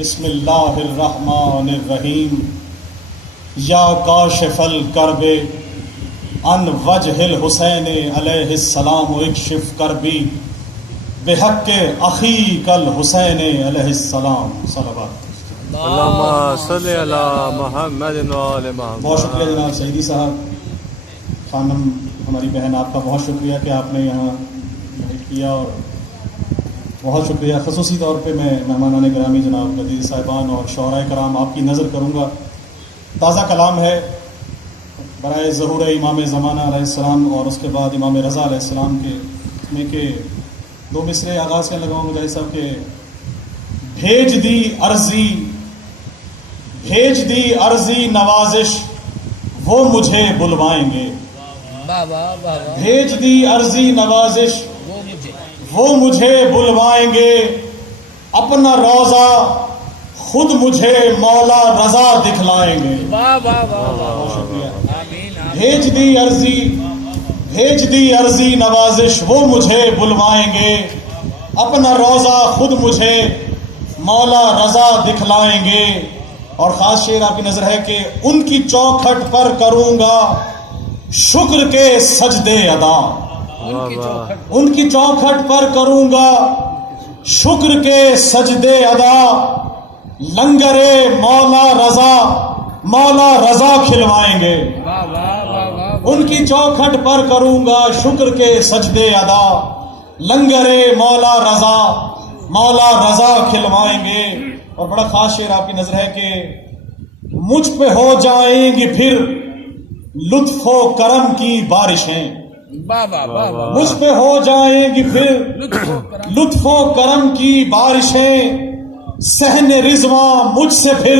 بسم اللہ الرحمن الرحیم یا کاشف الکرب عن وجہ الحسین علیہ السلام اکشف کربی بحق اخیک الحسین علیہ السلام صلوات۔ اللہم صلی علی محمد وآل محمد۔ بہت شکریہ جناب سعیدی صاحب، خانم ہماری بہن، آپ کا بہت شکریہ کہ آپ نے یہاں انوائٹ کیا، اور بہت شکریہ خصوصی طور پہ میں مہمانان گرامی جناب عزیز صاحبان اور شعراء کرام آپ کی نظر کروں گا۔ تازہ کلام ہے برائے ظہور امام زمانہ علیہ السلام اور اس کے بعد امام رضا علیہ السلام کے، اس میں کہ دو مصرے آغاز کرنے لگا ہوں مجاہد صاحب کے بھیج دی عرضی نوازش وہ مجھے بلوائیں گے، بھیج دی عرضی نوازش وہ مجھے بلوائیں گے، اپنا روضہ خود مجھے مولا رضا دکھلائیں گے۔ بھیج دی عرضی نوازش وہ مجھے بلوائیں گے، اپنا روضہ خود مجھے مولا رضا دکھلائیں گے۔ اور خاص شعر آپ کی نظر ہے کہ ان کی چوکھٹ پر کروں گا شکر کے سجدے ادا، ان کی چوکھٹ پر کروں گا شکر کے سجدے ادا، لنگر مولا رضا کھلوائیں گے۔ ان کی چوکھٹ پر کروں گا شکر کے سجدے ادا، لنگر مولا رضا کھلوائیں گے۔ اور بڑا خاص شعر آپ کی نظر ہے کہ مجھ پہ ہو جائیں گی پھر لطف و کرم کی بارشیں، مجھ پہ ہو جائیں گی پھر لطف و کرم کی بارشیں، صحن رضواں مجھ سے پھر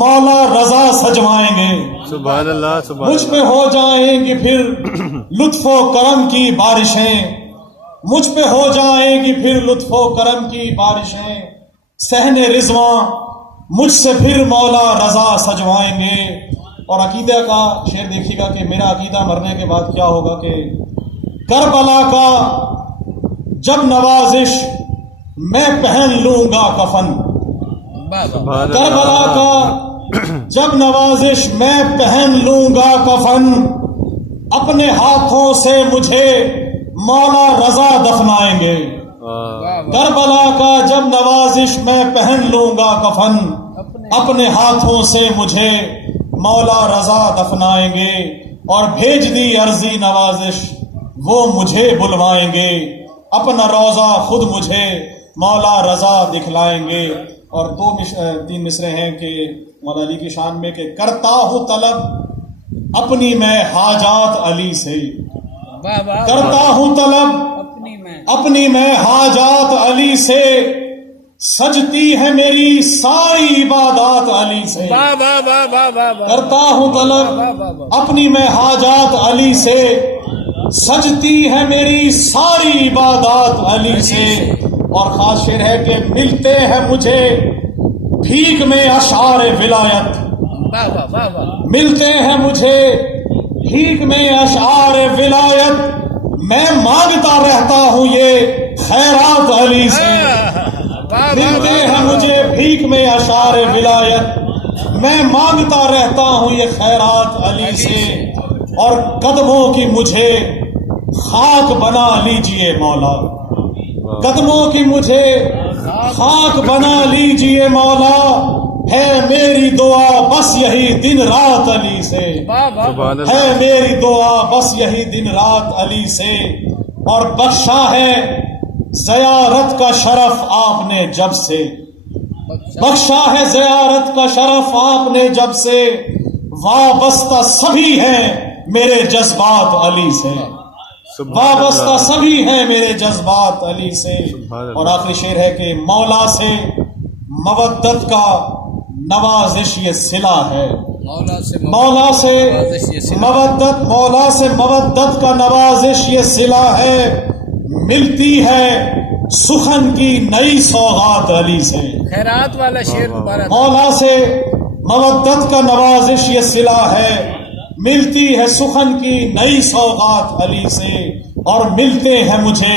مولا رضا سجوائیں گے۔ سبحان اللہ، سبحان مجھ پہ ہو جائیں گی پھر لطف و کرم کی بارشیں، مجھ پہ ہو جائیں گی پھر لطف و کرم کی بارشیں، صحن رضواں مجھ سے پھر مولا رضا سجوائیں گے۔ اور عقیدہ کا شعر دیکھیے گا کہ میرا عقیدہ مرنے کے بعد کیا ہوگا کہ کربلا کا جب نوازش میں پہن لوں گا کفن، کربلا کا جب نوازش میں پہن لوں گا کفن، اپنے ہاتھوں سے مجھے مولا رضا دفنائیں گے۔ کربلا کا جب نوازش میں پہن لوں گا کفن، اپنے ہاتھوں سے مجھے مولا رضا دفنائیں گے۔ اور بھیج دی عرضی نوازش وہ مجھے بلوائیں گے، اپنا روضہ خود مجھے مولا رضا دکھلائیں گے۔ اور تین مصرے ہیں کہ مولا علی کی شان میں کہ کرتا ہوں طلب اپنی میں حاجات علی سے، کرتا ہوں طلب اپنی میں حاجات علی سے، سجتی ہے میری ساری عبادات علی سے، کرتا ہوں طلب اپنی میں حاجات علی سے، سجتی ہے میری ساری عبادات علی سے۔ اور خاص شعر ہے کہ ملتے ہیں مجھے بھیک میں اشعار ولایت، ملتے ہیں مجھے بھیک میں اشعار ولایت، میں مانگتا رہتا ہوں یہ خیرات علی سے، ملتے ہیں مجھے بھیک میں اشعار ولایت، میں مانگتا رہتا ہوں یہ خیرات علی سے۔ اور قدموں کی مجھے خاک بنا لیجئے مولا، قدموں کی مجھے خاک بنا لیجئے مولا، ہے میری دعا بس یہی دن رات علی سے، ہے میری دعا بس یہی دن رات علی سے۔ اور بخشا ہے زیارت کا شرف آپ نے جب سے، بخشا ہے زیارت کا شرف آپ نے جب سے، وابستہ سبھی ہیں میرے جذبات علی سے، وابستہ سبھی ہیں میرے جذبات علی سے۔ اور آخری شعر ہے کہ مولا سے مودت کا نوازش یہ صلہ ہے، مولا سے مودت کا نوازش یہ صلہ ہے، ملتی ہے سخن کی نئی سوغات علی سے، خیرات والا شعر مبارک۔ مولا سے مودت کا نوازش یہ صلہ ہے، ملتی ہے سخن کی نئی سوغات علی سے۔ اور ملتے ہیں مجھے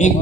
ایک